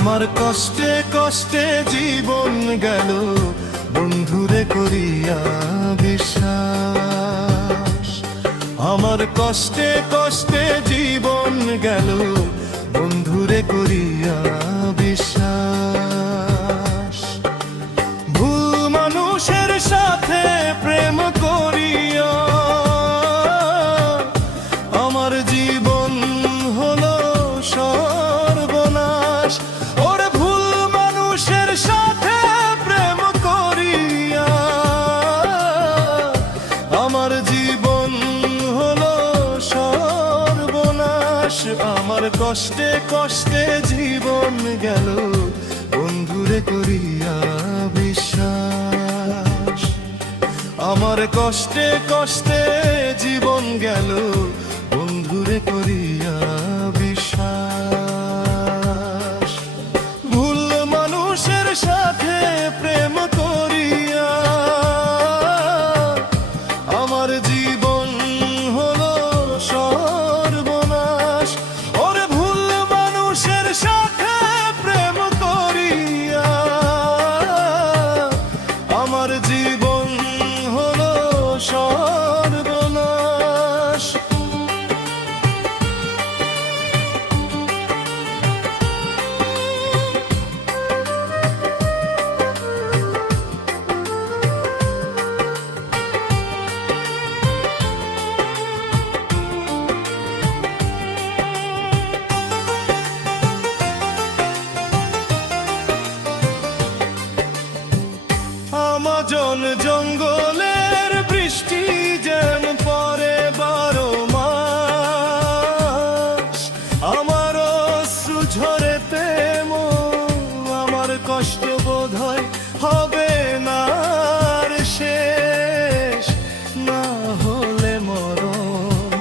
আমার কষ্টে কষ্টে জীবন গেল বন্ধুরে করিয়া বিশ্বাস। আমার কষ্টে কষ্টে জীবন গেল বন্ধুরে করিয়া বিশ্বাস। ভুল মানুষের সাথে প্রেম করিয়া আমার জীবন হলো সর্বনাশ। ওরে ভুল মানুষের সাথে প্রেম করিয়া আমার জীবন হলো সর্বনাশ। আমার কষ্টে কষ্টে জীবন গেল বন্ধুরে করিয়া বিশ্বাস। আমার কষ্টে কষ্টে জীবন গেল বন্ধুরে করিয়া বিশ্বাস। ভুল মানুষের সাথে প্রেম করিয়া আমার জীবন হলো সর্বনাশ। ওরে ভুল মানুষের সাথে প্রেম করিয়া আমার জীবন হলো সর্বনাশ। আমাজন জঙ্গলের বৃষ্টি যেন পরে 12 মাস। আমার অশ্রু ঝরেতে আমার কষ্ট বোধ হয় হবে না আর শেষ। না হলে মরণ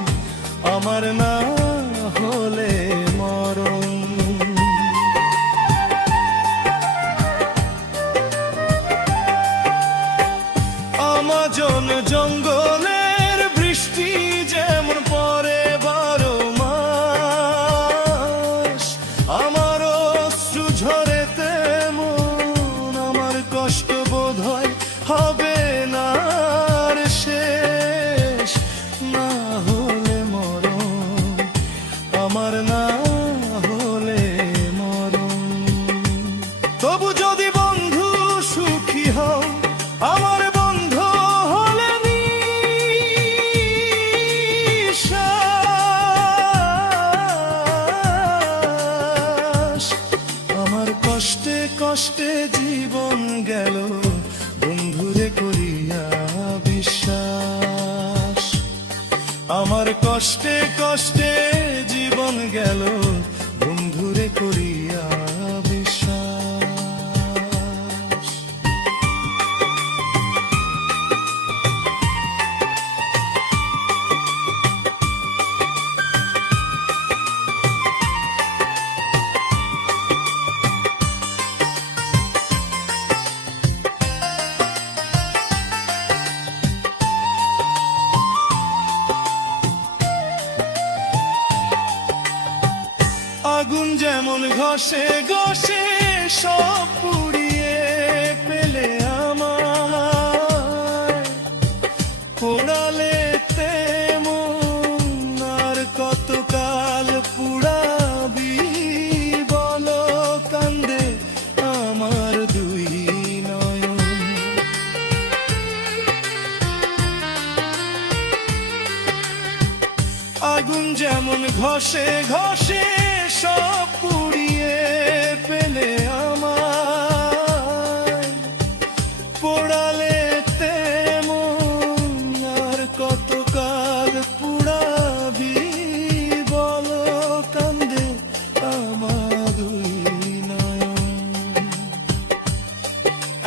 আমার, না হলে মরণ। আমাজন জঙ্গলের বৃষ্টি যেমন পরে 12 মাস। আমার অশ্রু ঝরে তেমন আমার কষ্ট বোধ হয় হবে না আর শেষ। না হলে মরণ আমার, না হলে মরণ। তবু যদি বন্ধু সুখী হও আমার বন্ধু হলে নিঃশ্বাস। আমার কষ্টে কষ্টে জীবন গেল বন্ধুরে করিয়া বিশ্বাস। আমার কষ্টে কষ্টে জীবন গেল বন্ধুরে করিয়া বিশ্বাস। আগুন যেমন ঘষে ঘষে সব পুড়িয়ে পেলে আমায়, পোড়ালে তেমন আর কতকাল পুড়াবি বলো কান্দে আমার দুই নয়ন। আগুন যেমন ঘষে ঘষে সব পুড়িয়ে পেলে আমায়, পোড়ালে তেমন আর কতকাল পুড়াবি বলো কান্দে আমার দুই নয়ন।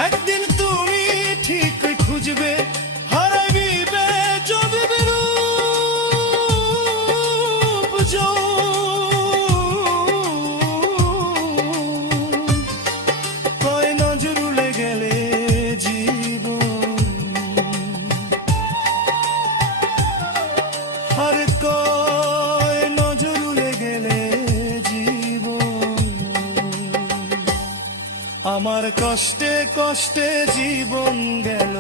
একদিন তুমি ঠিক খুঁজবে হারাইবে যদি আমার কষ্টে কষ্টে জীবন গেল